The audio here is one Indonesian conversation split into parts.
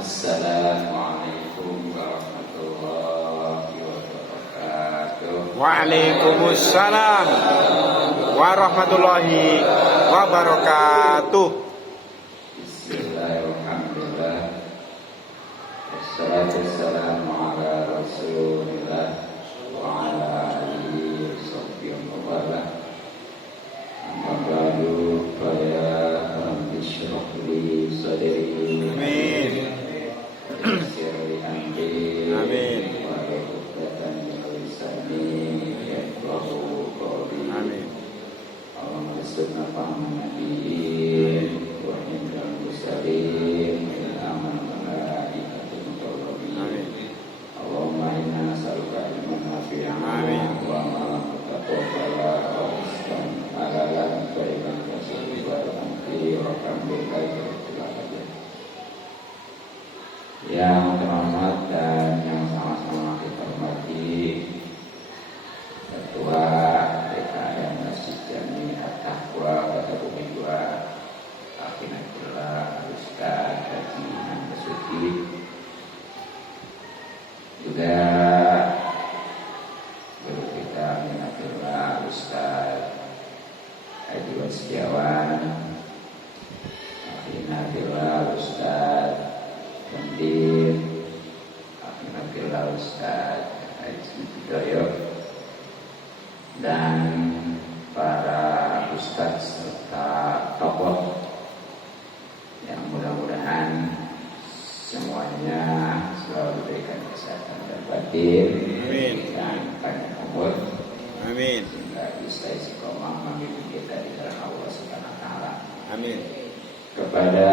Assalamualaikum warahmatullahi wabarakatuh. Waalaikumsalam warahmatullahi wabarakatuh. Bismillahirrahmanirrahim. Wassalatu wassalamu ala Rasulillah wa ala alihi washabbihi wa wala. Amma ba'du fa ya rabbi shrah li sadri. Amin. Yassir li amri. Amin. Wahlul 'uqdatam min lisani yafqahu qawli. Amin. Allahumma salli ala nabiyyin wa ala mursalin ila man malaikatul muqarrabin. Amin. Allahumma inna nas'aluka ilman nafi'an Amin. wa 'amalan mutaqabbalan wa rizqan halalan thayyiban wa khairan bil khair. Yang terhormat dan yang sama-sama kita hormati Ketua DKM Masjid Jami At-Taqwa Kota Bumi 2 Afinatullah Ustaz Haji Iman Basuki, juga guru kita Afinatullah Ustaz Haji Wasjawan, Afinatullah Ustaz Pendir, Afinatullah Ustaz Haji Bidoyo, dan para ustaz serta tokoh yang mudah-mudahan semuanya selalu diberikan kesehatan dan batin. Amin. Dan panjang umur. Amin. Sehingga bisa istiqomah memimpin kita di jalan Allah Subhanahu wa taala. Amin. Kepada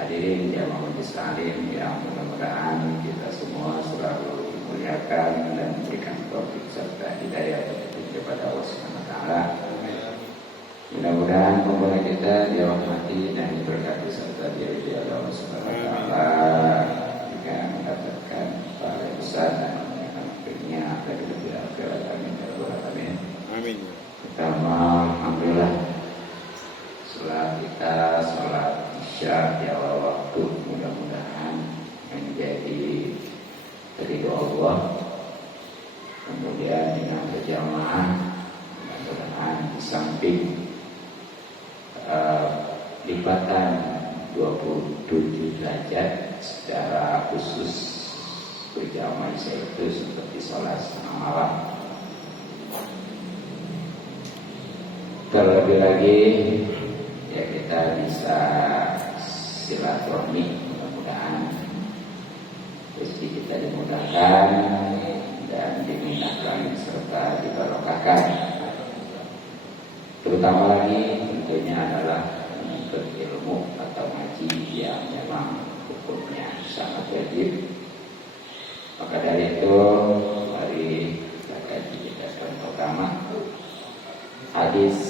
hadirin yang majelis taklim yang mudah-mudahan kita semua selalu dimuliakan dan diberikan taufik serta hidayah kepada Allah Subhanahu wa taala. Mudah-mudahan kumpulan kita dirahmati dan diberkati serta diridhoi Allah Subhanahu wa taala, juga mendapatkan pahala besar dan akhirnya dari lebih akhirat. Amin ya rabbal alamin. Amin. Pertama, alhamdulillah setelah kita sholat isya di awal waktu, mudah-mudahan menjadi ridho Allah. Kemudian dengan berjamaah, mudah-mudahan di samping lipatan 27 derajat secara khusus berjamaah itu seperti sholat setengah malam. Terlebih lagi ya kita bisa silaturahmi, mudah-mudahan rezeki kita dimudahkan dan diminahkan serta dibarokahkan. Terutama lagi tentunya adalah menuntut ilmu atau ngaji yang memang hukumnya sangat wajib. Maka dari itu mari kita kaji kita pertama hadis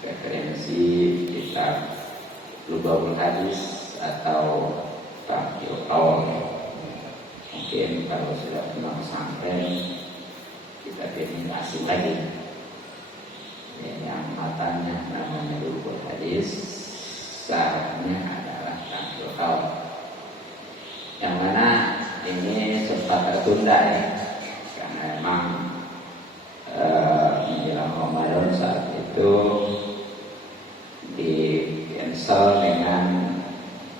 referensi kitab Lubabul Hadis atau Tahqiq Qaul. Mungkin kalau sudah pernah sampai kita ini asing lagi. Yang matanya namanya Lubabul Hadis, syaratnya adalah Tahqiq Qaul. Yang mana ini sempat tertunda ya, karena memang menjelang Ramadan saat itu di cancel dengan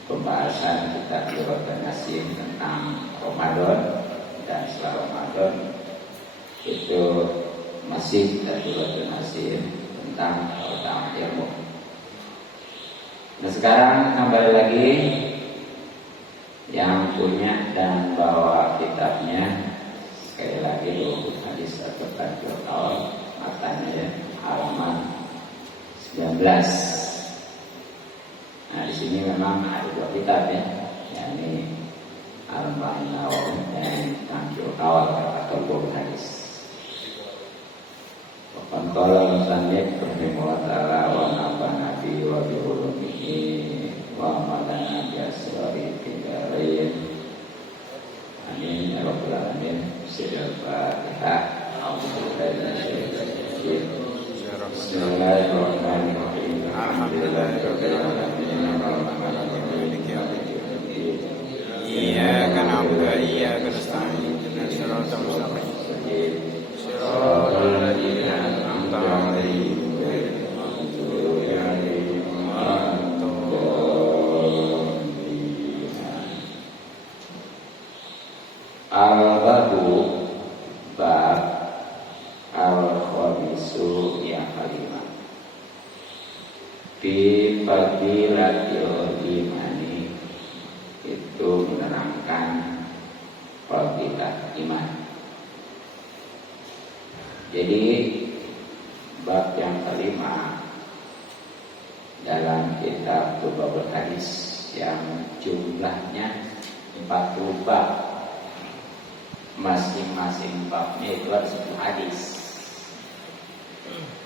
pembahasan kitab Jawatan Nasim tentang Ramadan, dan setelah Ramadan itu masih Jawatan Nasim tentang utama ilmu. Nah sekarang kembali lagi yang punya dan bawa kitabnya, sekali lagi Lubabul Hadis atau Tahqiq Qaul, matanya ya, halaman 19. Nah di sini memang ada dua kitab ya, yakni Arba'in Nawawi dan Tahqiq Qaul atau Lubabul Hadis. Qala musannif rahimahullah taala wa nafa'ana bi wa bi ulumihi wa amalana bi asrari tidarin. Amin ya rabbal alamin. Al-Fatihah. Bismillahirrahmanirrahim. Alhamdulillahirabbil alamin. إياك نعبد وإياك نستعين اهدنا الصراط المستقيم صراط الذين أنعمت عليهم غير المغضوب عليهم ولا الضالين. Al-Babu bab al-khamisu yang kelima. Fi fadilatil imani, itu menerangkan fadilah iman. Jadi bab yang kelima dalam kitab Tubabul Hadis yang jumlahnya 40 bab. Masing-masing babnya itu ada 1 hadis.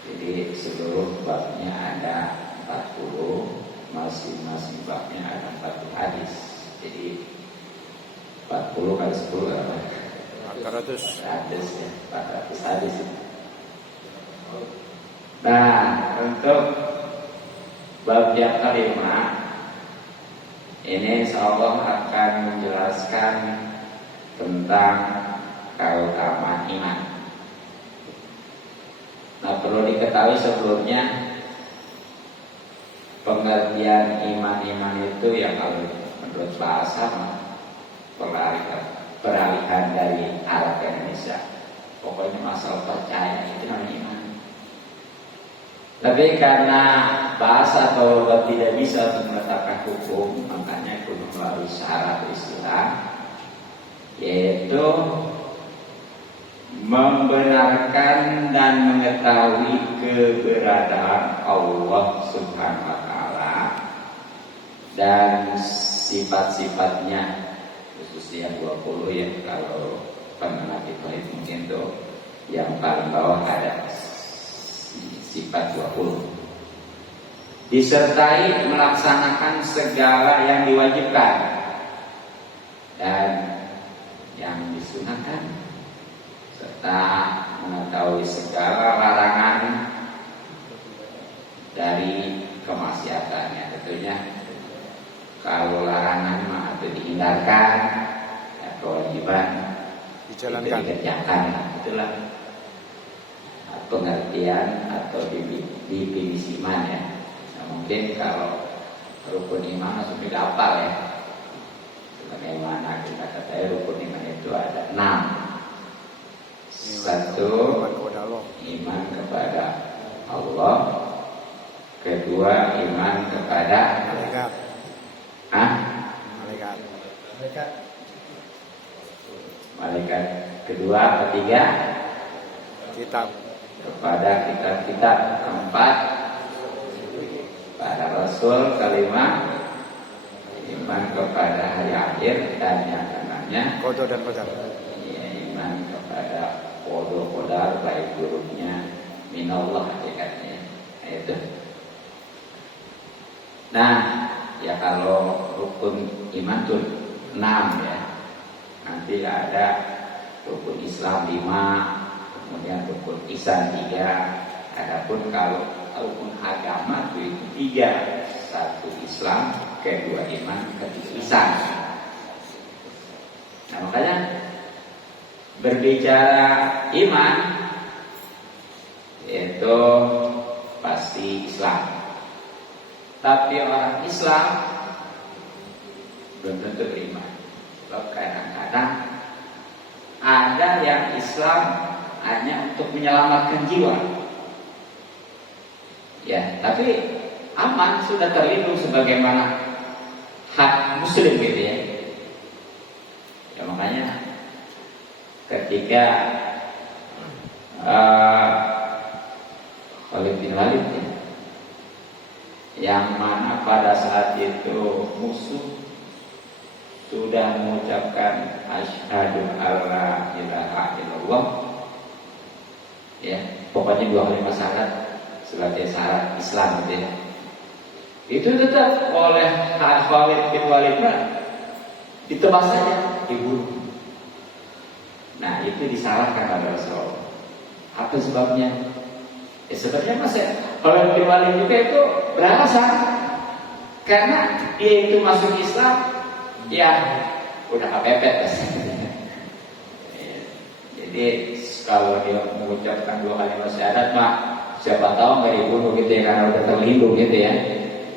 Jadi seluruh babnya ada 40, masing-masing babnya ada 40 hadis. Jadi 40 kali 10 berapa? 400 ya, 400 hadis. Nah, untuk bab yang kelima ini insyaallah akan menjelaskan tentang keutamaan iman. Nah, perlu diketahui sebelumnya pengertian iman itu yang kalau menurut bahasa peralihan dari Arab ke Indonesia. Pokoknya masalah percaya itu namanya iman. Tapi karena bahasa atau tidak bisa menetapkan hukum, makanya kudu melalui syarat Islam, yaitu membenarkan dan mengetahui keberadaan Allah Subhanahu wa Ta'ala dan sifat-sifatnya, khususnya 20 ya. Kalau pernah kita mungkin tuh yang paling bawah ada sifat 20, disertai melaksanakan segala yang diwajibkan dan yang disunahkan, serta mengetahui segala larangan dari kemaksiatannya. Tentunya kalau larangan mah itu dihindarkan, ya, kewajiban dijalankan, dikerjakan. Itulah pengertian atau definisi iman ya. Nah, mungkin kalau rukun iman langsung tidak hafal ya. Bagaimana kita katakan rukun iman itu ada 6. 1, iman kepada Allah. Kedua, iman kepada malaikat. Malaikat. Kedua, ketiga, Kitab. kepada kitab-kitab. Keempat, pada Rasul. Kelima, iman kepada hari akhir. Dan yang keenamnya, Qada dan qadar. ya, iman kepada qada baik buruknya minallah hakikatnya. Itu. Nah, ya kalau rukun iman itu 6 ya. Nanti ada rukun Islam 5, kemudian rukun ihsan 3. Adapun kalau rukun agama itu 3. 1 Islam, kedua iman, ketiga ihsan. Nah, makanya berbicara iman itu pasti Islam. Tapi orang Islam belum tentu beriman. Sebab kadang-kadang ada yang Islam hanya untuk menyelamatkan jiwa. Ya, tapi aman, sudah terlindung sebagaimana hak muslim gitu ya. Ya makanya ketika Khalid bin Walid ya, yang mana pada saat itu musuh sudah mengucapkan asyhadu alla ilaha illallah, ya pokoknya 25 syarat sebagai syarat Islam gitu ya. Itu tetap oleh Khalid bin Walid ditebas saja, dibunuh. Nah itu disalahkan oleh Rasul. Apa sebabnya? Ya sebenarnya Khalid bin Walid juga itu beralasan karena dia itu masuk Islam ya udah kepepet rasanya. Jadi kalau dia mengucapkan 2 kalimat syahadat mah siapa tahu nggak dibunuh gitu ya, karena udah terlindung gitu ya.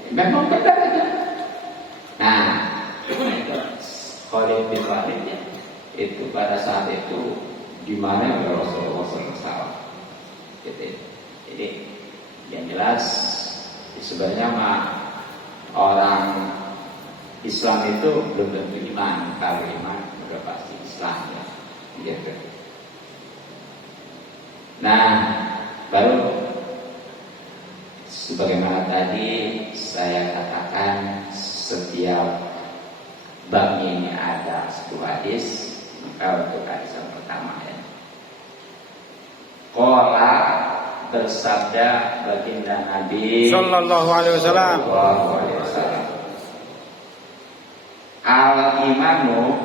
Memang benar itu. Nah, Khalid bin Walid ya, itu pada saat itu di mana Rasulullah SAW. Gitu. Jadi yang jelas sebenarnya mah orang Islam itu belum tentu iman. Kalau iman udah pasti Islam ya. Gitu. Nah, baru sebagaimana tadi saya katakan, setiap bab ini ada 10 hadis. Maka untuk hadis yang pertama ya, qala, bersabda baginda Nabi Sallallahu alaihi wasallam, al-imanu,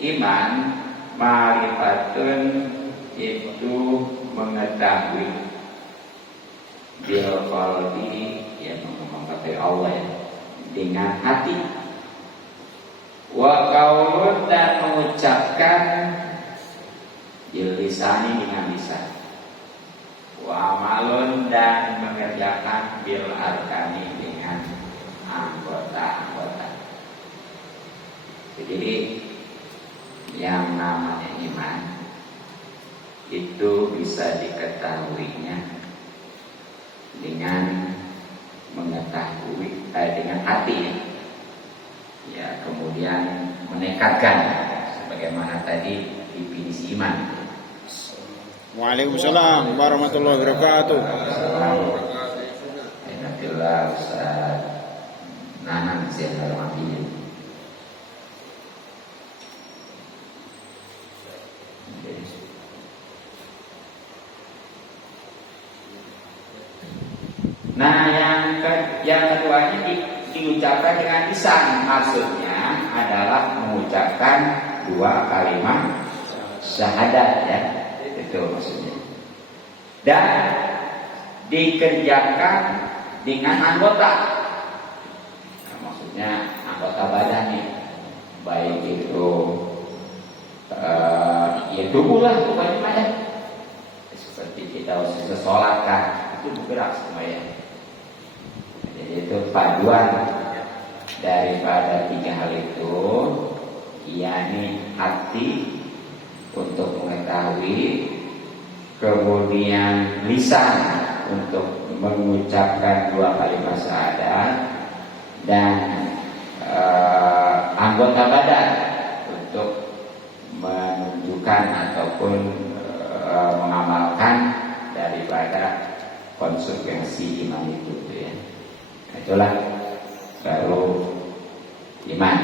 iman, ma'rifatun, itu mengetahui, bil qalbi, ya mengetahui Allah ya, dengan hati, wa qaulun, dan mengucapkan, bil lisani, dengan lisan, wa amalun, dan mengerjakan, bil arkani, dengan anggota-anggota. Jadi yang namanya iman itu bisa diketahuinya dengan mengetahui, dengan hati ya, kemudian menekadkan sebagaimana tadi definisi iman. Waalaikumsalam warahmatullahi wabarakatuh. Alhamdulillah Ustaz Nanan Zainal Abidin. Nah, yang keduanya diucapkan dengan lisan, maksudnya adalah mengucapkan 2 kalimat syahadat ya, itu maksudnya. Dan dikerjakan dengan anggota, nah, maksudnya anggota badannya, baik itu ya tubuh lah pokoknya ya. Seperti kita usaha sholat kan, itu bergerak semuanya. Jadi itu paduan daripada 3 hal itu, yakni hati untuk mengetahui, kemudian lisan untuk mengucapkan 2 kalimat syahadat, dan anggota badan untuk menunjukkan ataupun mengamalkan daripada konsekuensi iman itu ya. Itulah baru iman.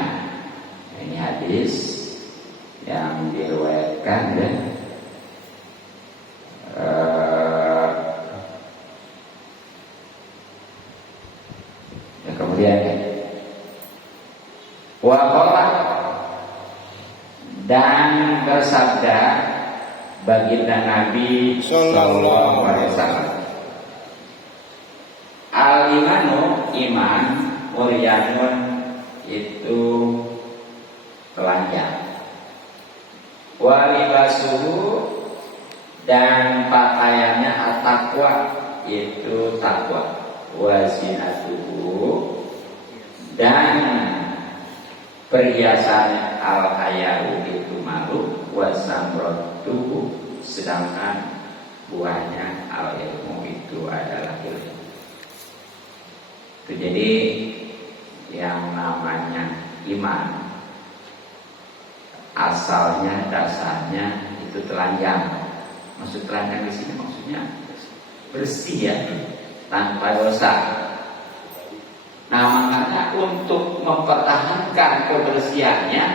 Ini hadis yang diriwayatkan dan kemudian waqala, dan bersabda baginda Nabi sallallahu alaihi wasallam, al-imanu, iman, uryanun, itu telanjang, wa libasuhu, dan pakaiannya at-taqwa, itu takwa, wa zinatuhu, dan perhiasan al-hayau, itu malu, wa samratuhu, sedangkan buahnya al-ilmu, itu adalah ilmu. Itu jadi yang namanya iman asalnya, dasarnya itu telanjang. Maksud telanjang di sini maksudnya bersih ya, tanpa dosa. Nah, makanya untuk mempertahankan kebersihannya,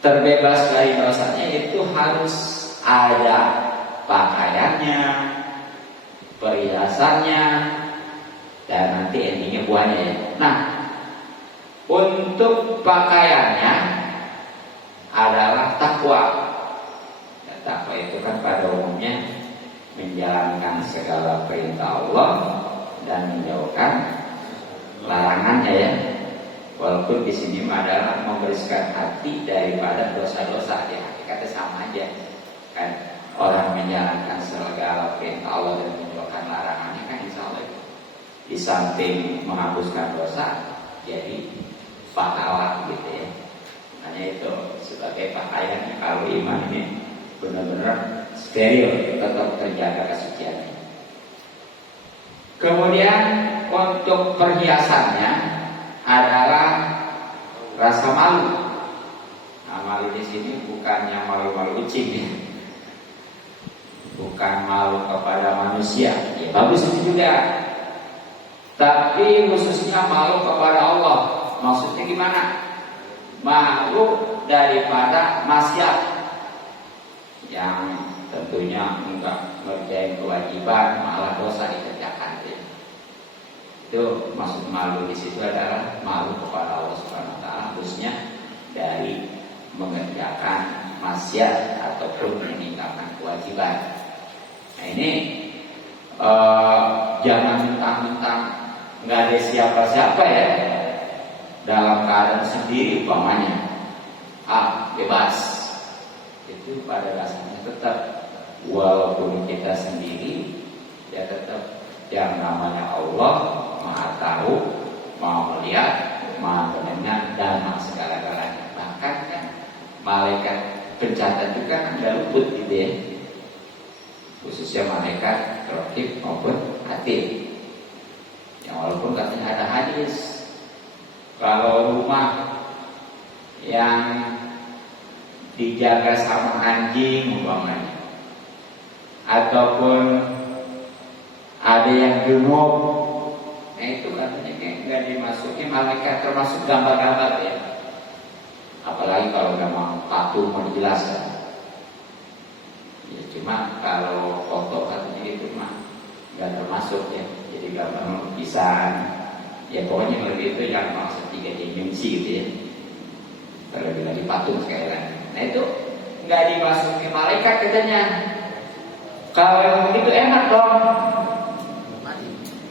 terbebas dari dosanya, itu harus ada pakaiannya, perhiasannya, dan nanti endingnya buahnya ya. Nah, untuk pakaiannya adalah takwa. Ya, takwa itu kan pada umumnya menjalankan segala perintah Allah dan menjauhkan larangannya ya. Walaupun di sini adalah membersihkan hati daripada dosa-dosa, ya hakikatnya sama aja. Kan orang menjalankan segala perintah Allah dan menjauhkan larangannya kan insya Allah di samping menghapuskan dosa jadi pahala gitu ya. Hanya itu sebagai pakaian kalau iman ini benar-benar steril, tetap terjaga kesuciannya. Kemudian untuk perhiasannya adalah rasa malu. Nah, malu di sini bukannya malu-malu kucing ya. Bukan malu kepada manusia. Ya bagus itu juga. Tapi khususnya malu kepada Allah. Maksudnya gimana? Malu daripada maksiat yang tentunya enggak ngerjain kewajiban, malah dosa dikerjakan. Itu maksud malu di situ adalah malu kepada Allah Subhanahu wa taala, khususnya dari mengerjakan maksiat ataupun meninggalkan kewajiban. Nah ini jangan mentang-mentang nggak ada siapa-siapa ya dalam keadaan sendiri umpamanya bebas. Itu pada dasarnya tetap walaupun kita sendiri ya tetap yang namanya Allah Maha tahu, Maha melihat, Maha mendengar dan Maha segala-galanya. Bahkan kan malaikat pencatat juga kan ada luput gitu ya. Khususnya malaikat raqib maupun atid. Ya walaupun katanya ada hadis kalau rumah yang dijaga sama anjing umpamanya ataupun ada yang gemuk, nah itu katanya nggak dimasuki malaikat termasuk gambar-gambar ya. Apalagi kalau memang patung mau dijelaskan. Ya cuma kalau foto katanya itu mah nggak termasuk ya. Jadi gambar lukisan, ya pokoknya lebih itu yang maksud 3 dimensi gitu ya. Kalau bilang di patung sekali lagi. Nah itu nggak dimasuki malaikat katanya. Kalau yang begitu enak dong.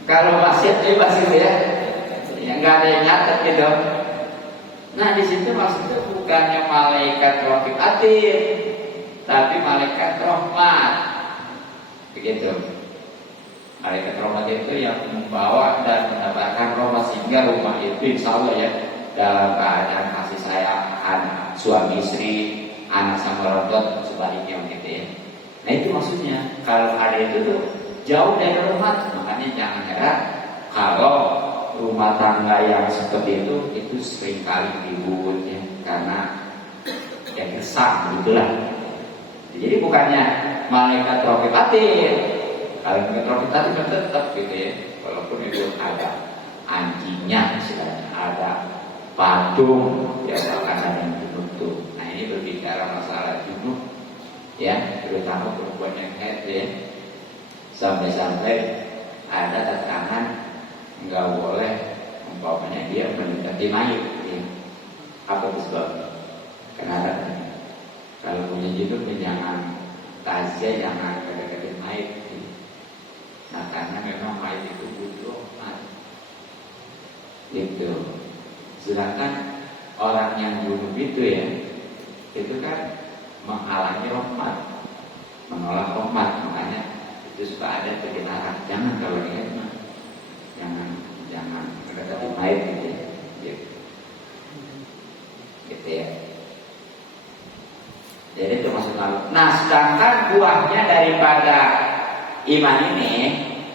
Kalau maksiat bebas gitu ya, nggak ada yang nyatet gitu. Nah di situ maksudnya bukannya malaikat raqib atid, tapi malaikat rahmat, begitu. Malaikat rahmat itu yang membawa dan mendapatkan rahmat sehingga rumah itu insya Allah ya dalam keadaan kasih sayang suami istri, anak sama orang tua sebaliknya gitu ya. Nah itu maksudnya kalau ada itu tuh jauh dari rahmat, makanya jangan heran kalau rumah tangga yang seperti itu seringkali ribut ya, karena ya kesal gitulah. Jadi bukannya malaikat raqib atid, kalau malaikat raqib atid kan tetap gitu ya, walaupun itu ada anjingnya, istilahnya ada patung, ya bahkan ada yang junub. Nah ini berbicara masalah junub, ya terutama perempuan yang haid ya. Sampai-sampai ada tekanan nggak boleh umpamanya dia mendekati mayit ya. Apa sebabnya? Karena kalau punya junub jangan taziah, jangan mendekati mayit ya. Nah karena memang mayit itu butuh rahmat gitu. Sedangkan orang yang junub itu ya itu kan menghalangi rahmat, menolak rahmat, makanya itu suka ada kebenaran. Jangan kalau ingat mah jangan mendekati mayit gitu ya. Gitu ya. Jadi itu maksud malu. Nah sedangkan buahnya daripada iman ini,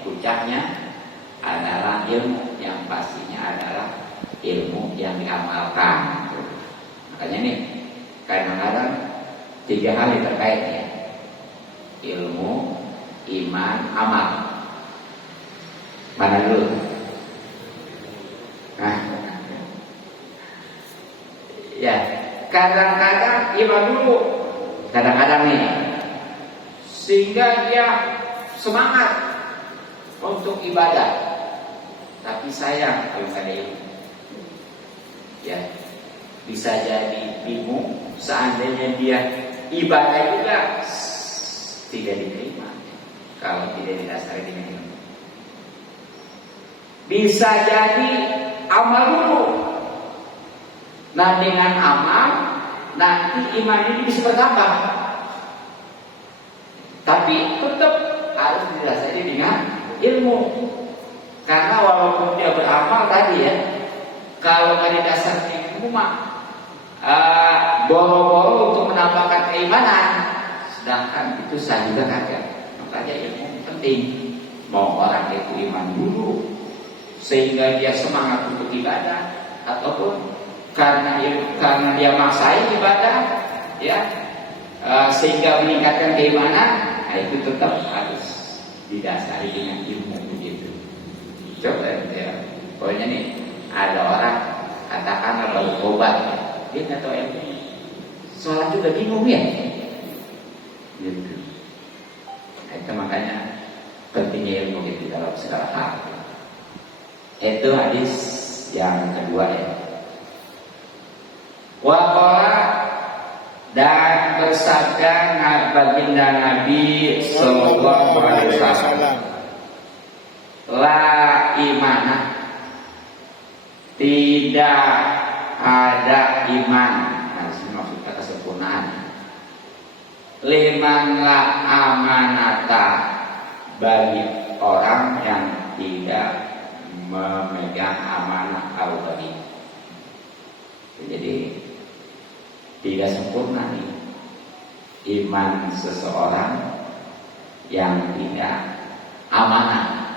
puncaknya adalah ilmu, yang pastinya adalah ilmu yang diamalkan. Makanya nih kadang-kadang 3 hal yang terkait ya: ilmu, iman, amal. Mana dulu? Nah, ya kadang-kadang iman dulu, kadang-kadang nih, sehingga dia semangat untuk ibadah, tapi sayang kalau nggak ada ilmu. Ya, bisa jadi bingung seandainya dia ibadah juga tidak diterima kalau tidak didasari dengan ilmu. Bisa jadi amal dulu Nah dengan amal nanti iman ini bisa bertambah. Tapi tetap harus didasari dengan ilmu. Karena walaupun dia beramal tadi ya, kalau nggak didasari ilmu mah boro-boro untuk menambahkan keimanan, sedangkan itu sah juga kagak. Makanya ilmu penting. Mau orang itu iman dulu sehingga dia semangat untuk ibadah, ataupun karena dia maksain ibadah, ya, sehingga meningkatkan keimanan, nah itu tetap harus didasari dengan ilmu begitu. Coba ya, pokoknya nih ada orang katakan baru obat, dia nggak tahu ilmu, sholat juga bingung ya, gitu. Nah, itu makanya pentingnya ilmu itu dalam segala hal. Itu hadis yang kedua ya. Waqala, dan bersabda baginda Nabi sallallahu alaihi wasallam, la imana, tidak ada iman. Nah, ini maksudnya kesempurnaan. Liman la amanata, bagi orang yang tidak memegang amanah al-ghaib. Jadi tidak sempurna nih iman seseorang yang tidak amanah.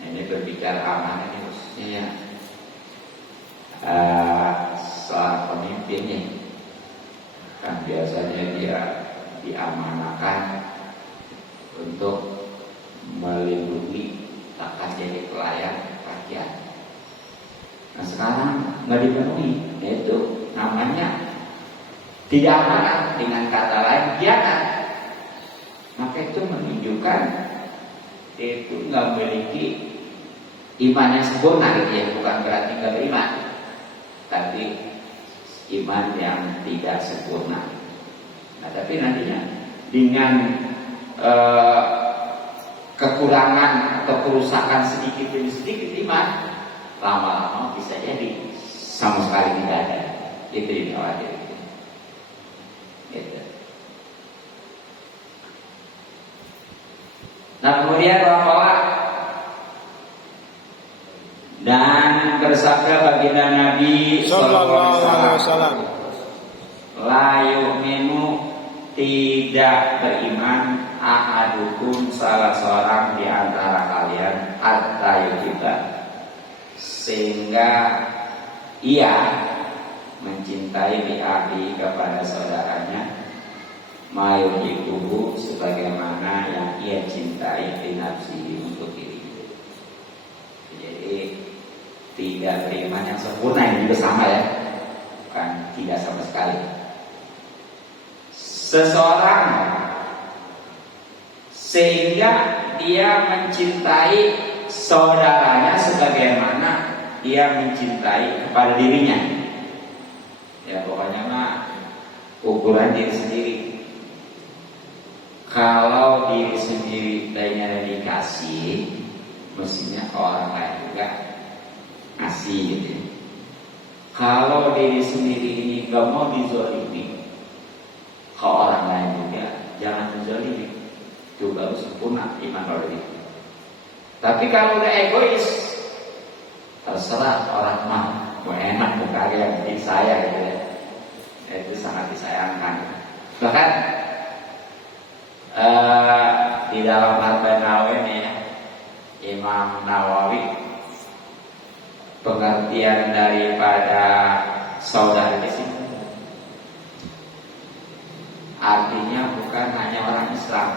Nah, ini berbicara amanah ini khususnya ya seorang pemimpinnya, kan biasanya dia diamanahkan untuk melindungi akan jadi pelayan rakyat. Nah sekarang nggak dipenuhi, yaitu namanya tidak amanah, dengan kata lain khianat. Maka itu menunjukkan itu nggak memiliki iman yang sempurna, gitu ya. Bukan berarti nggak beriman, tapi iman yang tidak sempurna. Nah tapi nantinya dengan kekurangan atau kerusakan sedikit demi sedikit iman, lama-lama bisa jadi sama sekali tidak ada. Itu dikhawatirkan. Gitu. Nah kemudian waqala, dan bersabda baginda Nabi sallallahu alaihi wasallam, la yu'minu, tidak beriman ahadukum, salah seorang di antara kalian, hatta yuhibba, sehingga ia mencintai bi akhi, kepada saudaranya, ma yuhibbu, sebagaimana yang ia cintai bi nafsihi, untuk dirinya. Jadi tidak beriman yang sempurna ini juga sama ya, bukan tidak sama sekali. Seseorang sehingga dia mencintai saudaranya sebagaimana dia mencintai kepada dirinya. Ya pokoknya mah ukuran diri sendiri. Kalau diri sendiri lainnya dikasih, mestinya ke orang lain juga ngasih gitu. Kalau diri sendiri ini gak mau dizolimi, ke orang lain juga jangan dizolimi. Itu baru sempurna iman kalau itu. Tapi kalau udah egois, terserah orang mah, mau enak mau kagak, yang penting saya gitu ya. Itu sangat disayangkan. Bahkan di dalam Arba'in Nawawi ini ya, Imam Nawawi pengertian daripada saudara di sini artinya bukan hanya orang Islam,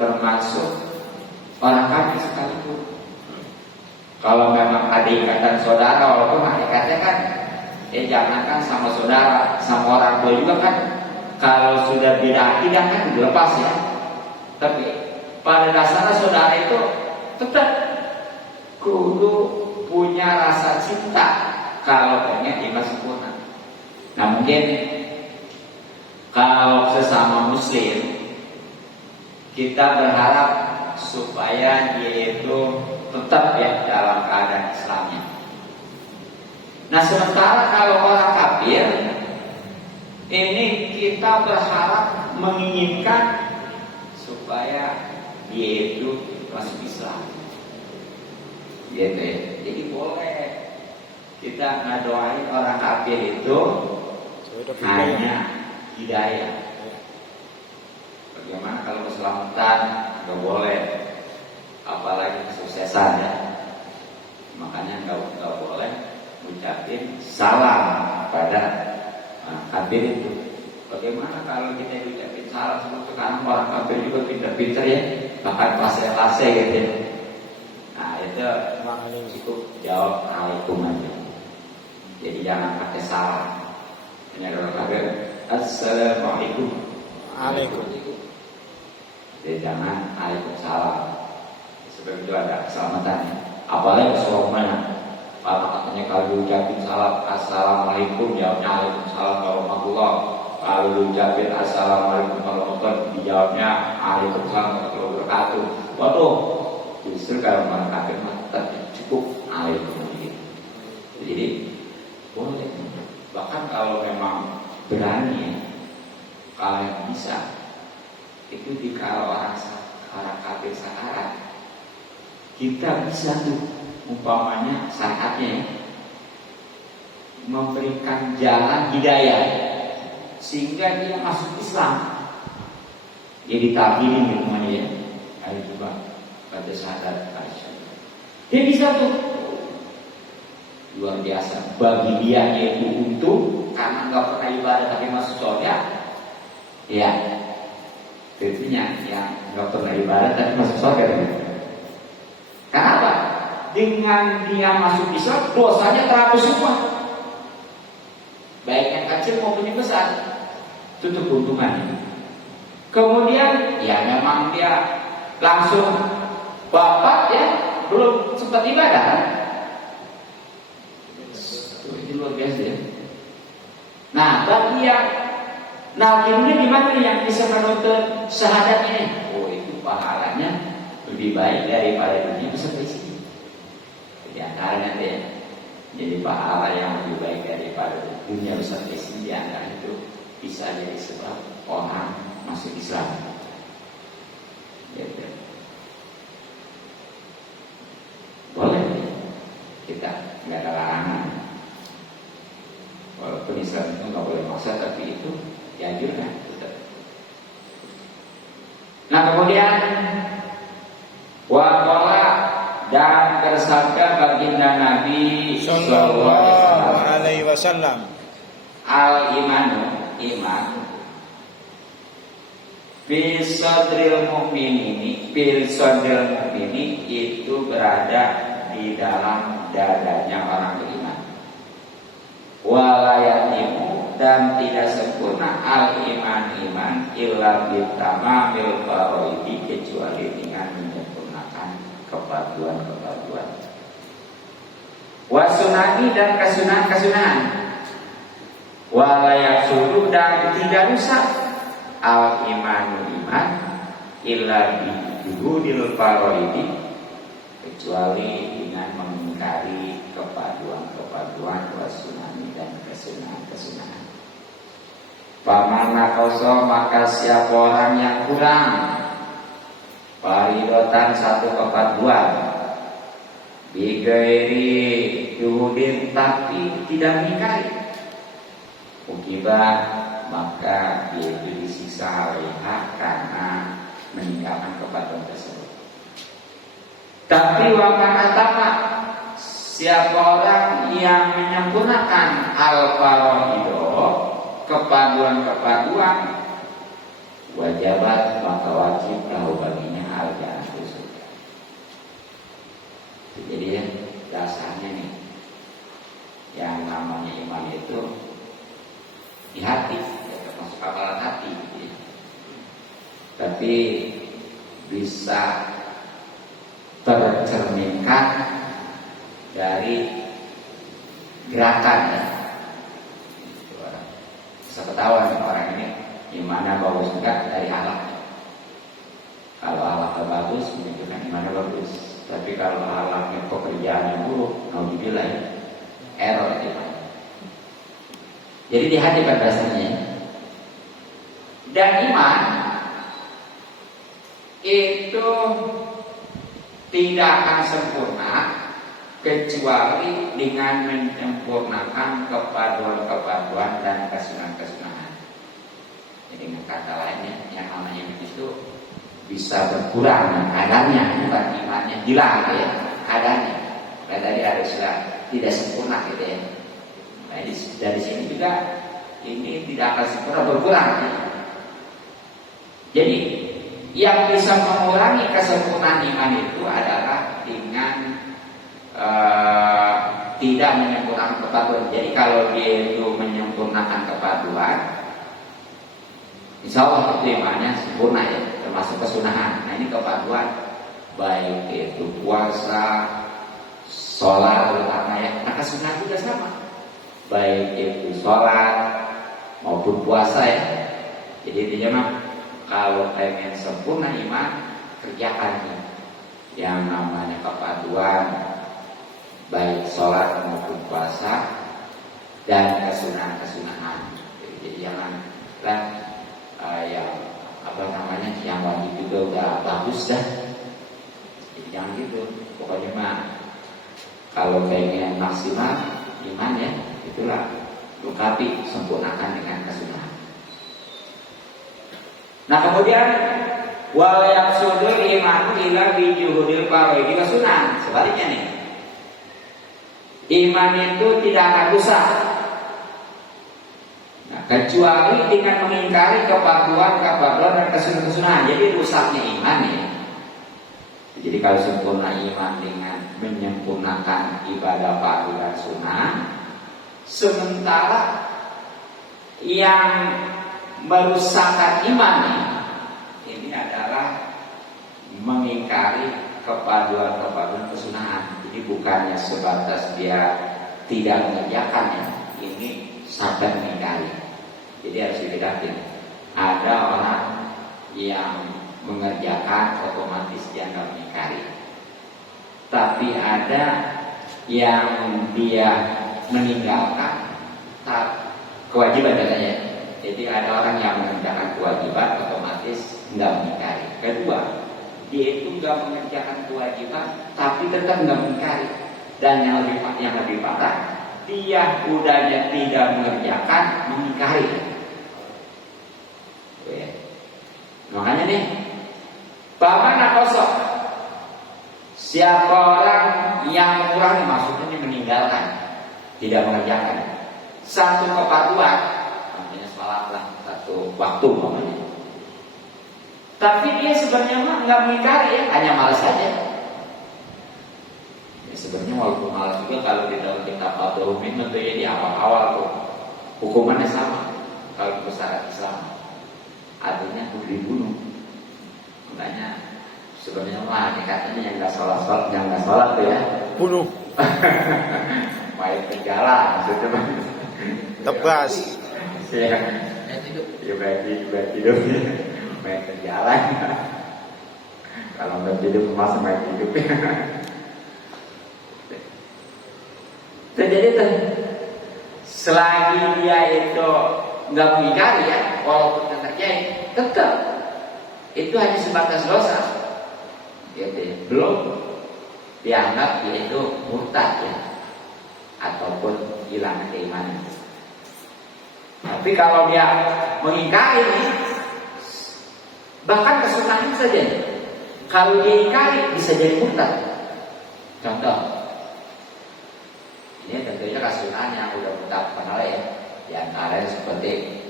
termasuk orang kafir sekalipun. Kalau memang ada ikatan saudara, walaupun hakikatnya kan jangankan sama saudara, sama orang tua juga kan, kalau sudah beda akidah kan dilepas ya. Tapi pada dasarnya saudara itu tetap kudu punya rasa cinta kalau pengen iman sempurna. Nah mungkin kalau sesama muslim kita berharap supaya dia itu tetap ya dalam keadaan Islamnya. Nah sementara kalau orang kafir ini kita berharap menginginkan supaya dia itu masuk Islam. Gitu ya. Jadi boleh kita ngadoain orang kafir itu hanya hidayah. Bagaimana kalau keselamatan? Nggak boleh. Apalagi kesuksesan ya. Makanya nggak boleh ucapin salam pada kafir itu. Bagaimana kalau kita ucapin salam sekarang orang kafir juga pintar-pintar ya, bahkan klase-klase gitu ya. Nah itu cukup jawab alaikum aja. Jadi jangan pakai salam. Hanya kalau kafir assalamualaikum. Alaikum. Jadi jangan alaikumsalam. Sebab itu ada keselamatan. Apalagi keselamatan. Kalau katanya kalau diucapin salam assalamualaikum, jawabnya waalaikumsalam warahmatullah. Kalau diucapin assalamualaikum warahmatullah, dijawabnya waalaikumsalam warahmatullahi wabarakatuh. Waduh, justru kalau orang kafir cukup alaikum. Jadi boleh. Bahkan kalau memang berani, kalau bisa, itu kalau orang kafir sekarang, kita bisa tuh umpamanya saatnya memberikan jalan hidayah sehingga dia masuk Islam. Jadi tabirin di rumahnya ya. Ayo coba baca syahadat Aisyah. Dia bisa tuh luar biasa bagi dia yaitu untung karena nggak pernah ibadah tapi masuk surga. Ya, tentunya yang nggak pernah ibadah tapi masuk surga. Kenapa? Dengan dia masuk Islam, dosanya terhapus semua. Baik yang kecil maupun yang besar. Itu keuntungan. Kemudian, ya memang dia langsung bapak ya, belum sempat ibadah kan? Itu luar biasa ya. Nah, bagi yang akhirnya di mana yang bisa menuntut syahadat ini? Oh, itu pahalanya lebih baik daripada dunia bisa berisi. Di antaranya ya. Jadi pahala yang lebih baik daripada dunia besar berisi di antara itu bisa jadi sebab orang masuk Islam. Gitu. Boleh kita nggak ada larangan. Walaupun Islam itu nggak boleh maksa, tapi itu dianjurkan tetap. Nah kemudian waqala dan bersabda baginda Nabi Sallallahu alaihi wasallam, al-imanu iman fil sadril mu'mini itu berada di dalam dadanya orang beriman. Walayatimu dan tidak sempurna al-iman illa bitamamil faraidi kecuali dengan menyempurnakan kepaduan. Wasunani dan kesunahan. Walayak suruh dan tidak rusak al-imanu iman illa bijuhudil faraidi kecuali dengan mengingkari kepaduan wasunani dan kesunahan. Pamana koso maka siapa orang yang kurang faridotan satu kepaduan bigairi juhudin tapi tidak mengingkari ukiba maka dia itu disiksa leha karena meninggalkan kepaduan tersebut. Tapi wakana tama siapa orang yang menyempurnakan al-faraido kepaduan wajibat maka wajib lahu baginya al-jannah surga. Jadi ya dasarnya nih yang namanya iman itu di hati, ya, termasuk amalan hati ya. Tapi bisa tercerminkan dari gerakan ya. Bisa ketahuan orang ini imannya bagus enggak dari akhlak. Kalau akhlaknya bagus menunjukkan imannya bagus. Tapi kalau akhlaknya pekerjaannya buruk, naudzubillah ya. error itu. Jadi di hati pada dasarnya. Dan iman itu tidak akan sempurna kecuali dengan menyempurnakan kepaduan-kepaduan dan kesunahan-kesunahan. Jadi dengan kata lainnya, yang namanya itu bisa berkurang kadarnya, bukan imannya hilang ya, kadarnya. Karena tadi haruslah tidak sempurna gitu ya. Nah, dari sini juga ini tidak akan sempurna, berkurang. Ya. Jadi yang bisa mengurangi kesempurnaan iman itu adalah dengan tidak menyempurnakan kepaduan. Jadi kalau dia itu menyempurnakan kepaduan, insya Allah itu imannya sempurna ya, termasuk kesunahan. Nah ini kepaduan, baik itu puasa, sholat terutama ya. Nah kesunahan juga sama, baik itu sholat maupun puasa ya. Jadi intinya mah kalau pengen sempurna iman, kerjakan yang namanya kepaduan, baik sholat maupun puasa dan kesunahan-kesunahan. Jadi jangan yang yang wajib juga udah bagus dah. Jadi jangan gitu. Pokoknya mah kalau pengen maksimal iman ya, itulah lengkapi, sempurnakan dengan kesunahan. Nah kemudian wal yaqsudul imanu ila bijuhudil faraidi kesunahan. Sebaliknya nih, iman itu tidak akan rusak kecuali dengan mengingkari kepaduan dan kesunahan. Jadi rusaknya iman ya. Jadi kalau sempurna iman dengan menyempurnakan ibadah fardu dan sunnah, sementara yang merusakkan iman ini adalah mengingkari kepaduan kesunahan. Jadi bukannya sebatas dia tidak mengerjakannya, ini sampai mengingkari. Jadi harus dibedakan. Ada orang yang mengerjakan otomatis dia nggak mengingkari. Tapi ada yang dia meninggalkan kewajiban katanya. Jadi ada orang yang mengerjakan kewajiban otomatis nggak mengingkari. Kedua, dia itu nggak mengerjakan kewajiban tapi tetap nggak mengingkari. Dan yang lebih parah, dia udahnya tidak mengerjakan, mengingkari. Ya. Makanya nih, bagaimana kosong? Siapa orang yang mengurangi, maksudnya meninggalkan, tidak mengerjakan satu kepaduan, namanya sholat lah, satu waktu namanya. Tapi dia sebenarnya mah nggak mengingkari ya, hanya malas saja. Ya, sebenarnya walaupun malas juga kalau di dalam kitab Al-Rumin itu ya di awal-awal tuh hukumannya sama kalau bersyarat Islam. Artinya kudu dibunuh. Makanya sebenarnya mah katanya yang nggak sholat tuh ya bunuh. Main penjara maksudnya mah. Tebas. Ya, baik hidup. Main penjara. Kalau nggak hidup masih main hidup. Jadi tuh selagi dia itu nggak mengingkari ya, walaupun terjadi, tetap itu hanya sebatas dosa, gitu ya. Belum dianggap dia itu murtad ya, ataupun hilang keimanan. Tapi kalau dia mengingkari, bahkan kesunahan saja, kalau dia ingkari bisa jadi murtad. Contoh, ini tentunya kesunahan yang udah mutlak ya. Di antaranya seperti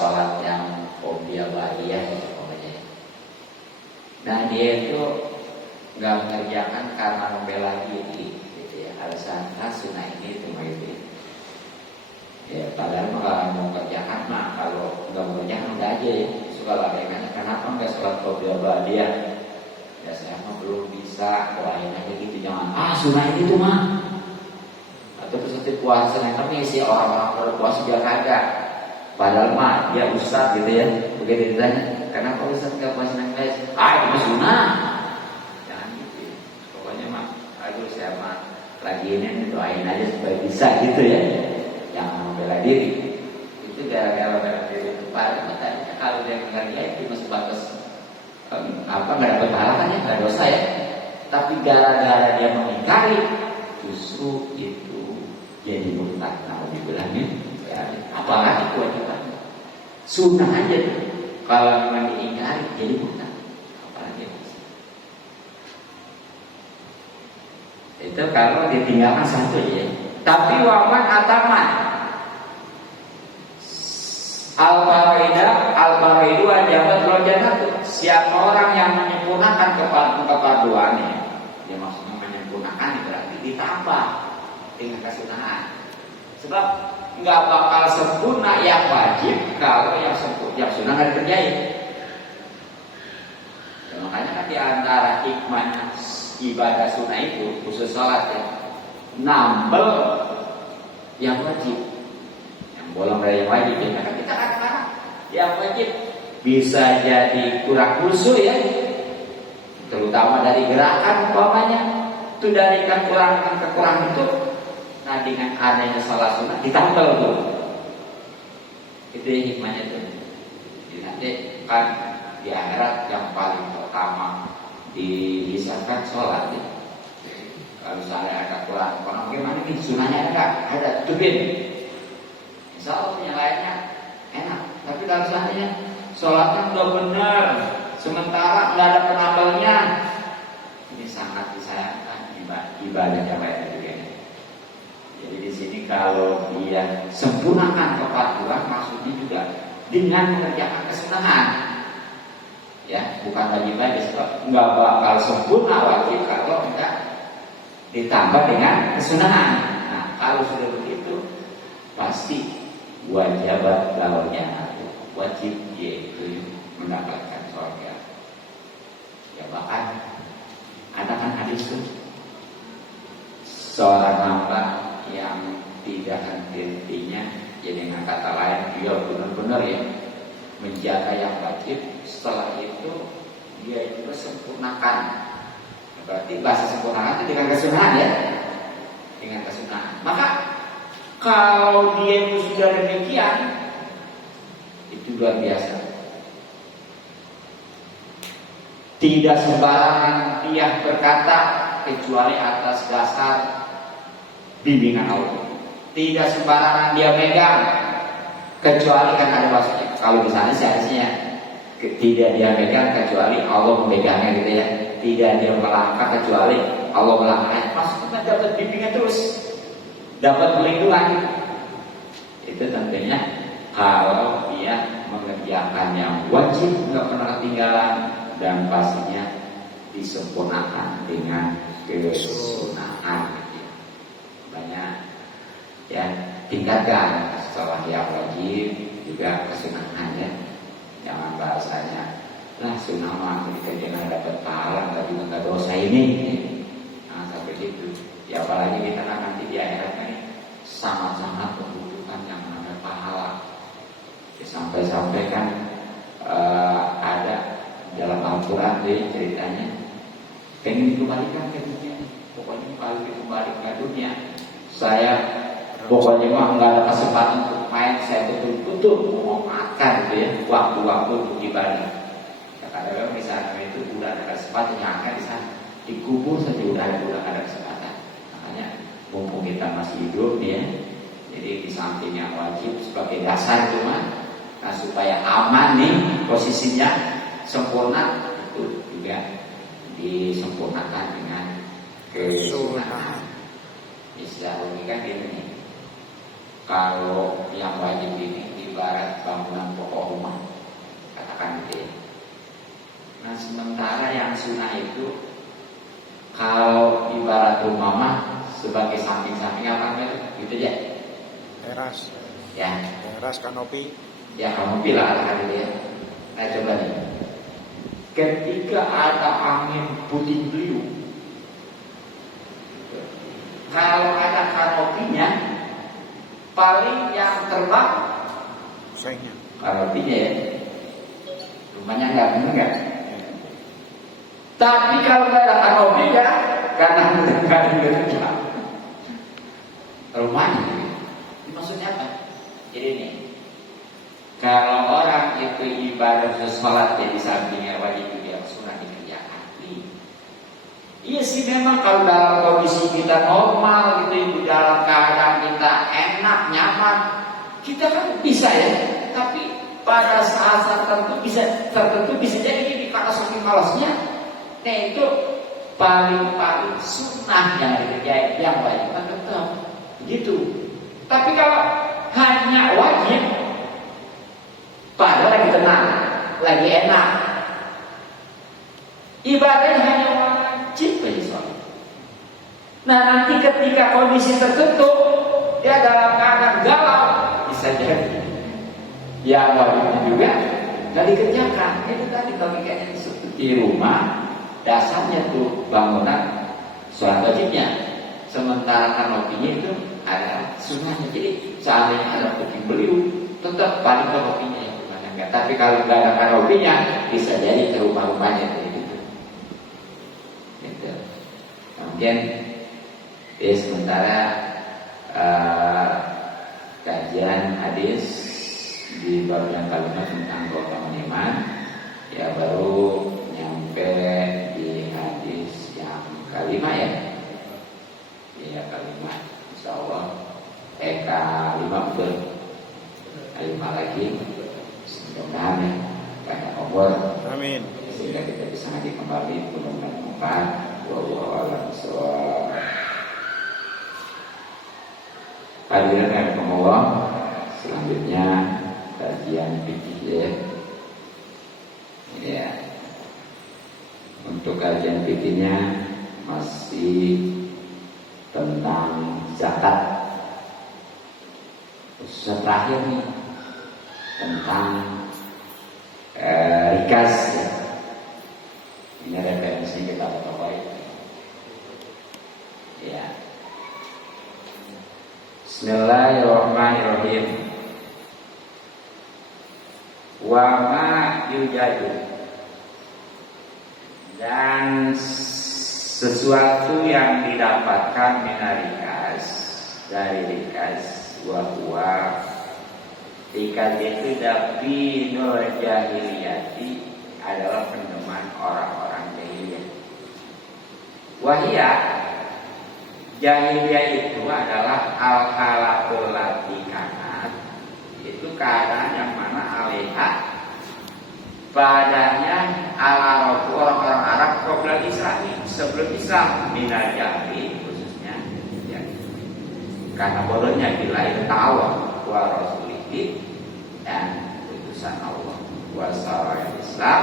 sholat yang qobliyah pokoknya. Nah dia itu nggak mengerjakan karena membela diri, gitu ya. Alasan sunnah ini cuma itu. Ya padahal kalau mau mengerjakan mah kalau nggak mengerjakan udah aja ya. Suka lah dengan kenapa nggak sholat qobliyah? Ya saya mah belum bisa, doain aja gitu, jangan sunnah ini tuh mah. Atau seperti puasa yang kami isi orang-orang berpuasa juga kagak. Padahal mah dia ustaz gitu ya. Begitu ditanya, kenapa ustaz nggak puasa yang lain? Itu mah sunnah. Jangan gitu. Pokoknya mah, saya mah lagi ini doain aja supaya bisa bisa gitu ya, jangan bela diri. Itu gara-gara bela diri itu para tadi kalau dia mengerti ya itu masih batas nggak dapat pahala kan ya, nggak dosa ya. Tapi gara-gara dia mengingkari, justru itu jadi murtad. Nah, dibilangnya ya, apalagi kewajiban sunnah aja tuh. Kalau memang diingkari jadi murtad, apalagi itu kalau ditinggalkan satu ya. Tapi waman ataman al-faraidu wajabat rojanatu. Siapa orang yang menyempurnakan kepaduannya, dia maksudnya menyempurnakan berarti ditambah dengan kesunahan. Sebab nggak bakal sempurna yang wajib kalau yang sunnah nggak dikerjain. Ya, makanya kan diantara hikmah ibadah sunnah itu khusus sholat ya, nambel yang wajib, yang bolong dari yang wajib. Ya kan kita katakan yang wajib bisa jadi kurang khusyuk ya, terutama dari gerakan umpamanya itu dari kekurangan itu. Nah dengan adanya sholat sunnah ditambal tuh, itu hikmahnya tuh. Jadi nanti kan di akhirat yang paling pertama dihisabkan sholat ya. Kalau misalnya ada kurang bagaimana nih sunnahnya ada tubin, insya Allah yang lainnya enak. Tapi kalau misalnya sholatnya udah benar sementara nggak ada penambalnya, ini sangat disayangkan ibadahnya lainnya juga. Jadi di sini kalau dia sempurnakan kepatuhan, maksudnya juga dengan mengerjakan kesunahan, ya bukan wajib aja. Sebab nggak bakal sempurna wajib kalau enggak ditambah dengan kesunahan. Nah kalau sudah begitu pasti wajibat gaulnya wajib yaitu mendapatkan surga. Ya bahkan ada kan hadis itu seorang hamba yang tidak henti-hentinya, jadi dengan kata lain dia benar-benar ya menjaga yang wajib. Setelah itu dia juga sempurnakan. Berarti bahasa sempurnakan itu dengan kesunahan ya, dengan kesunahan. Maka kalau dia itu sudah demikian, itu luar biasa. Tidak sembarangan dia berkata kecuali atas dasar bimbingan Allah. Tidak sembarangan dia megang kecuali kan ada maksudnya. Kalau misalnya seharusnya tidak dia megang kecuali Allah memegangnya gitu ya. Tidak dia melangkah kecuali Allah melangkahnya. Maksudnya dapat bimbingan terus, dapat perlindungan. Itu tentunya kalau dia mengerjakan yang wajib, nggak pernah ketinggalan, dan pastinya disempurnakan dengan kesunahan. Banyak ya, tingkatkan setelah yang wajib juga kesunahan ya. Jangan bahasanya lah sunnah mah ketika jangan dapat pahala tapi nggak dosa ini. Nah seperti itu ya, apalagi kita nanti di akhirat ini sangat-sangat membutuhkan yang namanya pahala ya, sampai-sampai kan ada dalam Al-Quran deh ceritanya pengen dikembalikan ke dunia, pokoknya kalau dikembali ke dunia saya pokoknya mah nggak ada kesempatan untuk main, saya betul-betul memanfaatkan gitu ya waktu-waktu untuk ibadah. Kadang-kadang misalnya itu udah ada kesempatan yang akan di sana dikubur saja udah ada kesempatan. Makanya mumpung kita masih hidup ya, jadi di samping yang wajib sebagai dasar cuma, nah supaya aman nih posisinya sempurna, itu juga disempurnakan dengan kesunahan. Istilah logika gini nih, kalau yang wajib ini ibarat bangunan pokok rumah, katakan gitu ya. Nah sementara yang sunnah itu kalau ibarat rumah mah sebagai samping-samping apa gitu ya? Teras. Ya. Teras kanopi. Ya kanopi lah katakan gitu ya. Nah coba nih, ketika ada angin puting beliung, kalau ada kanopinya, paling yang terbang Sayangnya. kanopinya ya. Rumahnya enggak. Tapi kalau nggak ada kanopi ya, karena nggak ada kerja. rumahnya. Maksudnya apa? Jadi nih, kalau orang itu ibadah sholat jadi sampingnya wajib yang sunnah dikerjakan. Iya sih memang kalau dalam kondisi kita normal gitu, dalam keadaan kita enak, nyaman, kita kan bisa ya. Tapi pada saat tertentu bisa jadi gini, karena saking malasnya, nah itu paling sunnah yang dikerjain, yang wajib tetap begitu. Tapi kalau hanya wajib, padahal lagi tenang, lagi enak, ibadahnya hanya wajib aja soalnya. Nah nanti ketika kondisi tertentu dia dalam keadaan galau, bisa jadi yang wajibnya juga nggak dikerjakan. Itu tadi kalau kayaknya di rumah dasarnya tuh bangunan sholat wajibnya, sementara kanopinya itu ada sunnahnya. Jadi seandainya ada kucing beliau tetap paling kanopinya yang gimana enggak. Tapi kalau nggak ada kanopinya bisa jadi ke rumah-rumahnya gitu. Kemudian sementara kajian hadis di babnya kalimat tentang keutamaan iman, ya baru nyampe di hadis yang kelima ya. Ya kelima, insya Allah. Kelima betul. Kelima lagi. Mudah-mudahan ya, banyak umur. Amin. Sehingga kita bisa ngaji kembali mudah-mudahan bermanfaat. Wallahu a'lam bishawab. Hadirin yang Allah, selanjutnya kajian fikih ya. Untuk kajian fikihnya masih tentang zakat. Khusus terakhir nih tentang rikas ya. Ini referensi kita baik ya. Bismillahirrahmanirrahim. Wa ma yujadu, dan sesuatu yang didapatkan minarikas dari rikas, wa huwa rikas itu tapi nur jahiliyati, adalah peneman orang-orang jahiliyah. Wahia jahiliyah itu adalah al-halakul latikanat, itu keadaan yang mana alaiha padanya ala orang-orang Arab qabla Islami, sebelum Islam, minal jahili khususnya ya. Karena bodohnya bila itu tahu wa rasulihi, dan utusan Allah, wa syariat Islam,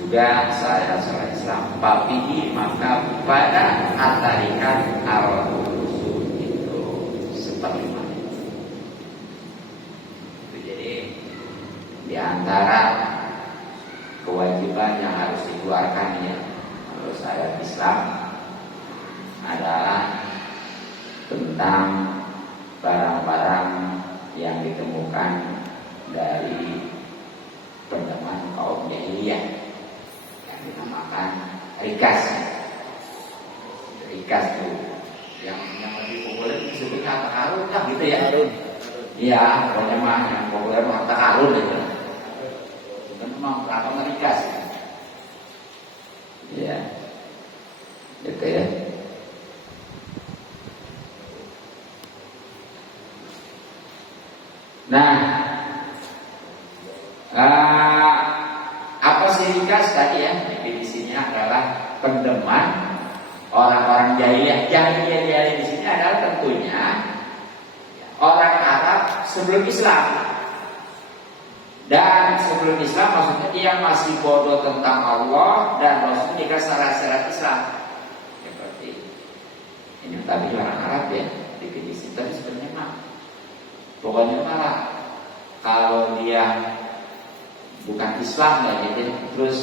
juga syariat Islam, papihi, maka pada atarikan al-usul itu seperti mana. Jadi di antara kewajiban yang harus dikeluarkan ya menurut syariat Islam adalah tentang barang-barang yang ditemukan dari peneman kaum jahiliyah yang dinamakan rikas. Rikas itu yang lebih populer disebut harta karun lah gitu ya. Iya, pokoknya mah yang populer harta karun gitu. Memang atau rikas ya, gitu ya. Nah, apa sih rikas tadi ya? Definisinya adalah pendeman orang-orang jahiliyah. Jahiliyah di sini adalah tentunya orang Arab sebelum Islam. Dan sebelum Islam maksudnya dia masih bodoh tentang Allah dan Rasul jika syarat-syarat Islam. Seperti ini tadi orang Arab ya, definisi tadi sebenarnya mah. Pokoknya malah kalau dia bukan Islam ya, jadi terus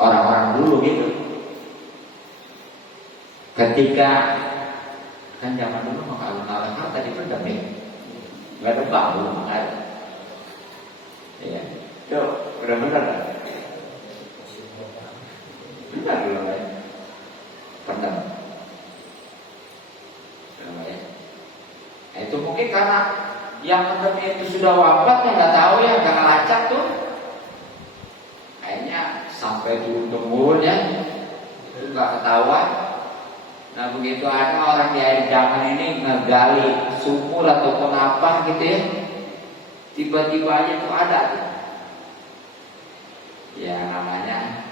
orang-orang dulu gitu. Ketika kan zaman dulu mah kalau harta dipendam ya, nggak ada bambu, nggak ada. Ya, itu benar-benar benar dulu ya, pendam, ya. Nah, itu mungkin karena yang menerima itu sudah wafat, ya nggak tahu ya, nggak ngelacak tuh. Kayaknya sampai turun-temurun ya, itu nggak ketahuan. Nah begitu ada orang di akhir zaman ini ngegali sumur ataupun apa gitu ya, tiba-tiba aja tuh ada tuh. Ya namanya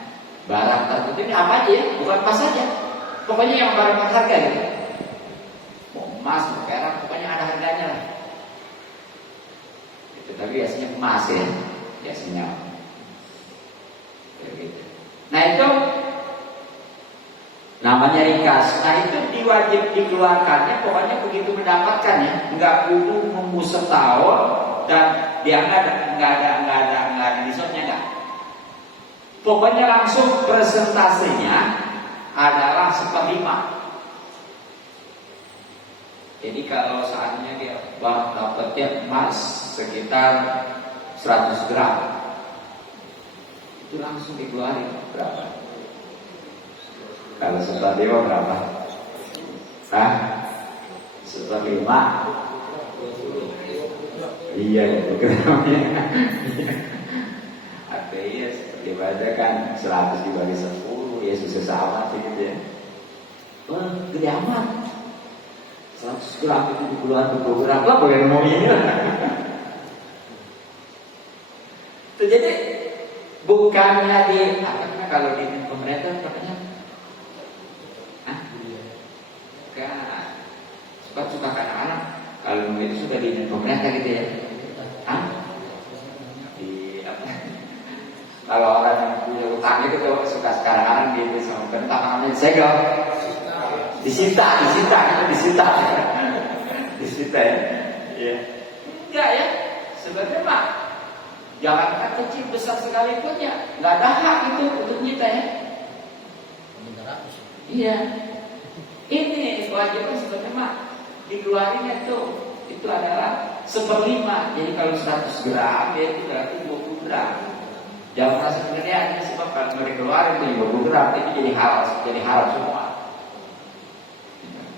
barang tertentu ini apa aja ya, bukan emas saja. Pokoknya yang barang berharga gitu. Mau emas, mau perak, pokoknya ada harganya lah. Itu tapi biasanya emas ya, biasanya. Gitu. Nah itu namanya rikas. Nah itu diwajib dikeluarkannya pokoknya begitu mendapatkannya, nggak kudu nunggu setahun dan dia nggak ada disotnya nggak. Pokoknya langsung presentasinya adalah 1/5. Jadi kalau saatnya dia dapatnya emas sekitar 100 gram, itu langsung dikeluarin berapa? Kalau 1/5 berapa? 1/5. Iya itu gramnya. Artinya dibaca kan 100 dibagi 10 ya susah sama sih gitu ya. Wah gede amat, 100 gram itu dikeluarkan berapa lah boleh ngomongnya. Itu jadi bukannya di apa kalau di pemerintah katanya kan suka kadang-kadang kalau itu sudah di pemerintah gitu ya. Kalau orang yang punya utang itu suka sekarang gitu sama pemerintah namanya segel, disita ya. Iya. Enggak ya, sebenarnya mah jangan kecil besar sekalipun ya, nggak ada hak itu untuk nyita ya. Iya. Ini kewajiban sebenarnya mah dikeluarinnya itu adalah 1/5. Jadi kalau 100 gram ya itu berarti 20 gram. Jangan merasa sebenarnya sebab kalau mereka keluarin itu 20 gram itu jadi halal semua.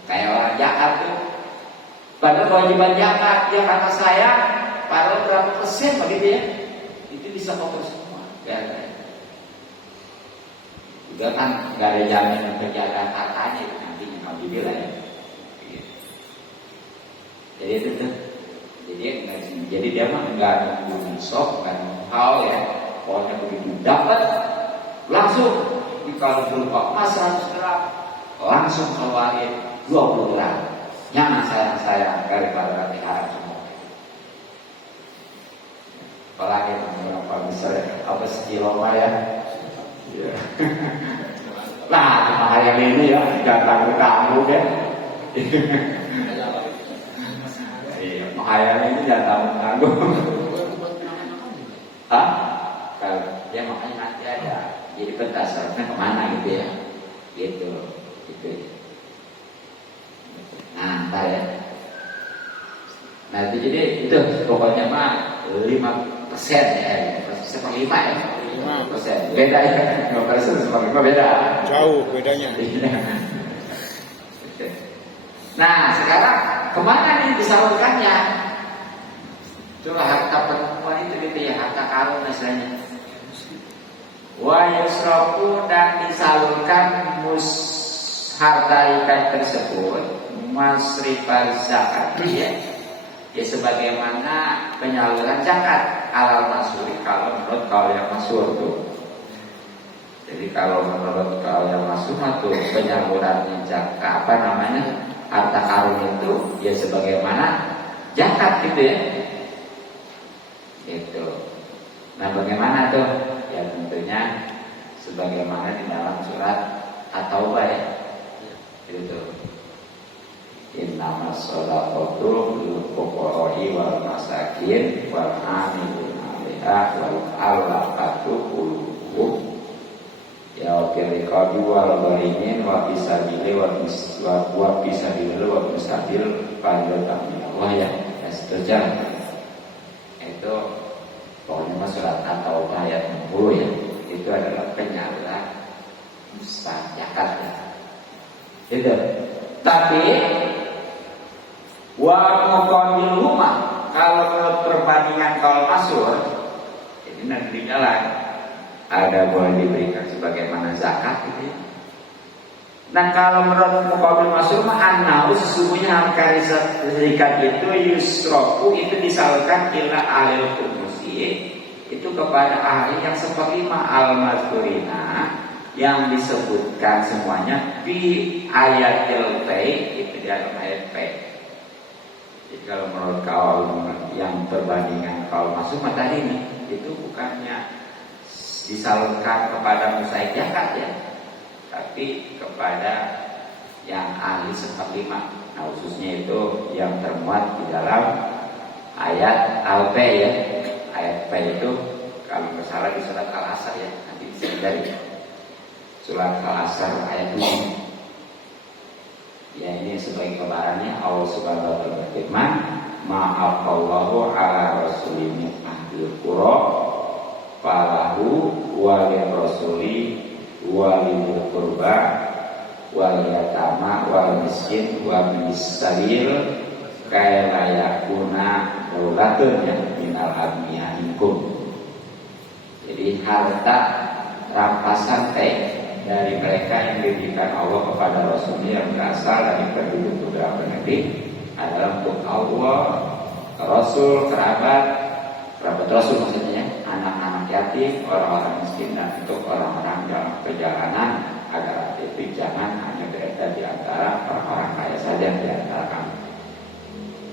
Kayak orang zakat tuh, pada kewajiban zakat ya kata saya pada berapa persen begitu ya, itu bisa kotor semua. Ya. Juga kan nggak ada jaminan penjagaan hartanya itu nantinya kalau dibilang ya. Jadi itu tuh, jadi dia mah nggak nunggu sok, nggak nunggu hal ya. Pokoknya begitu dapat langsung dikali dulu emas 100 gram, langsung keluarin 20 gram. Jangan sayang daripada haram semua. Apalagi berapa besar apa sekilo ya. Iya. Nah, cuma hari ini ya datang ke kamu ya. Iya, makanya ini datang ke kamu. Ya makanya nanti ada jadi berdasarkan kemana gitu ya, gitu. Nah, ntar ya. Nah itu jadi itu pokoknya mah 5% ya, 1/5 ya, 5%. Beda ya, 5% 1/5 beda. Jauh bedanya. Nah sekarang kemana nih disalurkannya? Coba harta perempuan itu gitu ya, harta karun misalnya. Wa yusrafu dan disalurkan harta ikan tersebut masrifal zakat ya sebagaimana penyaluran zakat alal masuri kalau menurut kaul yang masyhur tuh. Jadi kalau menurut kaul yang masyhur tuh penyalurannya zakat harta karun itu ya sebagaimana zakat gitu ya. Itu. Nah bagaimana tuh? Ya tentunya sebagaimana di dalam surat At-Taubah ya. Itu. Innamas shadaqatu lil fuqara'i wal masakin wal 'amilina 'alaiha wal 'allaqatu qulubuhum ya qirqabi wal gharimin wa fisabili wa fisabili wa fisabil fardatan Allah ya. Seterusnya itu pokoknya surat At-Taubah ayat 60 ya. Itu adalah penyaluran zakat ya. Itu. Tapi Wa muqabiluhuma, kalau menurut perbandingan kaul masyhur ini nanti jalan ada boleh diberikan sebagaimana zakat gitu ya. Nah kalau menurut muqabil masyhur mah annahu sesungguhnya harga zakat itu yusrofu itu disalurkan ila alil khumusi itu kepada ahli yang seperlima al-mazkurina yang disebutkan semuanya di ayatil P itu di dalam ayat P. Jadi kalau menurut kaul yang perbandingan kaul masyhur mah tadi ini itu bukannya disalurkan kepada musaik zakat ya, tapi kepada yang ahli seperlima. Nah khususnya itu yang termuat di dalam ayat Al-P ya. Ayat P itu kalau nggak salah di surat Al-Asr ya, nanti bisa dari surat Al-Asr ayat 7. Ya ini sebagai gambarannya Allah Subhanahu wa taala berfirman, "Ma'afallahu ala rasulih ahlil qura falahu walil rasuli walil qurba wal yatama wal miskin wa bisabil kaya layakuna daulatun yang minal agniya minkum." Jadi harta rampasan dari mereka yang diberikan Allah kepada Rasulnya yang berasal dari penduduk beberapa negeri adalah untuk Allah, Rasul, kerabat Rasul maksudnya, anak-anak yatim, orang-orang miskin, dan untuk orang-orang dalam perjalanan agar itu jangan hanya berada di antara orang-orang kaya saja di antara kami.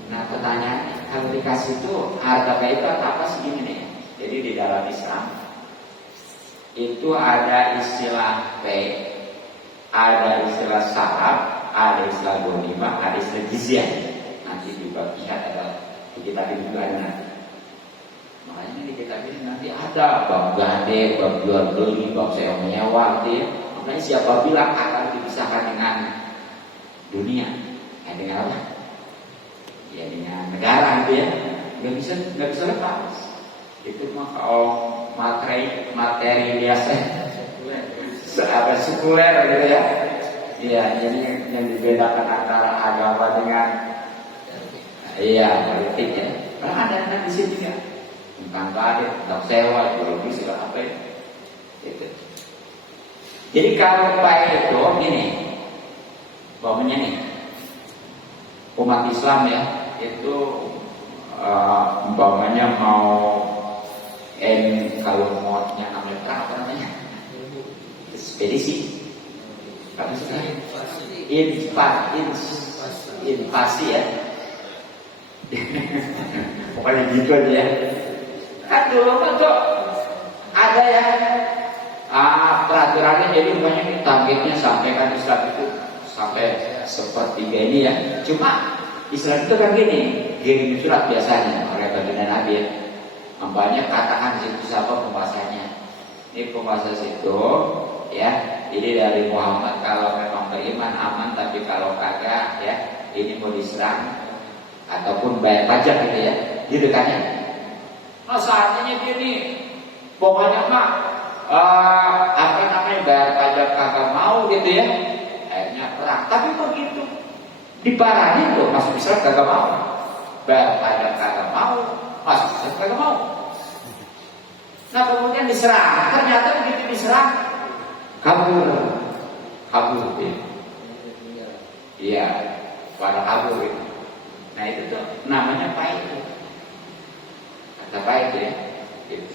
Nah pertanyaan, kalau dikasih itu harga itu apa sih gini nih? Jadi di dalam Islam itu ada istilah P, ada istilah sahab, ada istilah ghanimah, ada istilah jizyah. Nanti juga lihat ada di kitab ini juga ada nanti. Makanya di kitab ini nanti ada bab gade, bab jual beli, bab sewa menyewa gitu ya. Makanya siapa bilang akan dipisahkan dengan dunia? Dengan apa? Ya dengan negara gitu ya. Nggak bisa lepas. Itu mah kalau materi biasa apa sekuler gitu ya. Iya, jadi yang dibedakan antara agama dengan politik ya. Karena ada di sini ya. Tentang kade, tentang sewa, jual beli segala apa ya. Gitu. Jadi kalau baik itu gini, umpamanya nih umat Islam ya itu umpamanya mau kalau modnya namanya apa namanya? Ekspedisi. Apa sih? Invasi ya. Pokoknya gitu aja ya. Kan dulu tuh ada ya peraturannya, jadi banyak targetnya sampai kan Islam itu sampai sepertiga ini ya. Cuma Islam itu kan gini surat biasanya oleh baginda Nabi ya. Banyak katakan situ siapa pembahasannya. Ini pembahasan situ ya. Jadi dari Muhammad kalau memang beriman aman, tapi kalau kagak ya ini mau diserang ataupun bayar pajak gitu ya. Gitu kan ya. Nah saatnya gini, pokoknya mah bayar pajak kagak mau gitu ya. Akhirnya perang. Tapi begitu diparahin tuh masuk Islam kagak mau. Bayar pajak kagak mau, masuk Islam kagak mau. Nah kemudian diserang, ternyata begitu diserang kabur ya. Iya, pada kabur ya. Nah itu tuh namanya pahit tuh. Kata pahit ya. Gitu.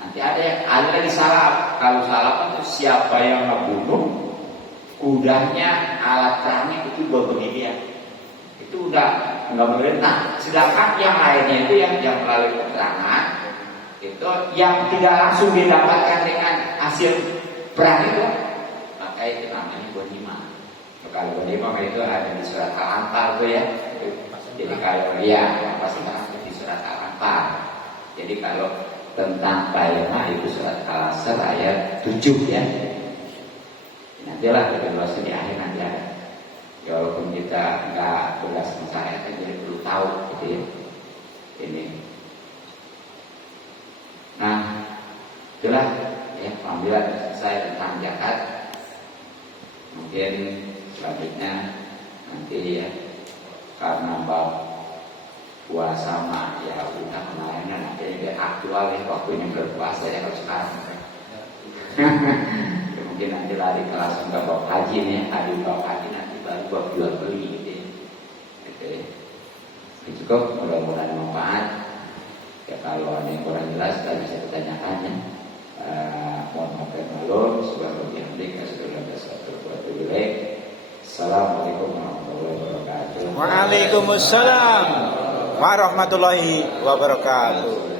Nanti ada lagi salap. Kalau salap itu siapa yang ngebunuh kudanya, alat perangnya itu berbagi dia. Itu udah nggak boleh. Nah, sedangkan yang lainnya itu yang melalui peperangan itu yang tidak langsung didapatkan dengan hasil perang itu, maka itu namanya ghanimah. Kalau ghanimah itu ada di surat Al-Anfal tuh ya. Jadi kalau pasti ada di surat Al-Anfal. Jadi kalau tentang bayma itu surat Al-Asr ayat 7 ya. Nantilah evaluasi di akhir nanti ada. Ya walaupun kita nggak belas masalah jadi perlu tahu gitu ya. Ini. Nah, itulah ya alhamdulillah selesai tentang zakat. Mungkin selanjutnya nanti ya karena bab puasa mah ya udah kemarin nanti aktual ya waktunya berpuasa ya kalau sekarang. Ya, mungkin nanti lari kelas ke bab haji nih, ada bab haji nanti baru bab jual beli gitu. Gitu ya. Cukup, mudah-mudahan manfaat. Ya kalau ada yang kurang jelas tadi saya tanyakan ya. Mohon maaf dan maklum. Assalamualaikum warahmatullahi wabarakatuh. Waalaikumsalam warahmatullahi wabarakatuh.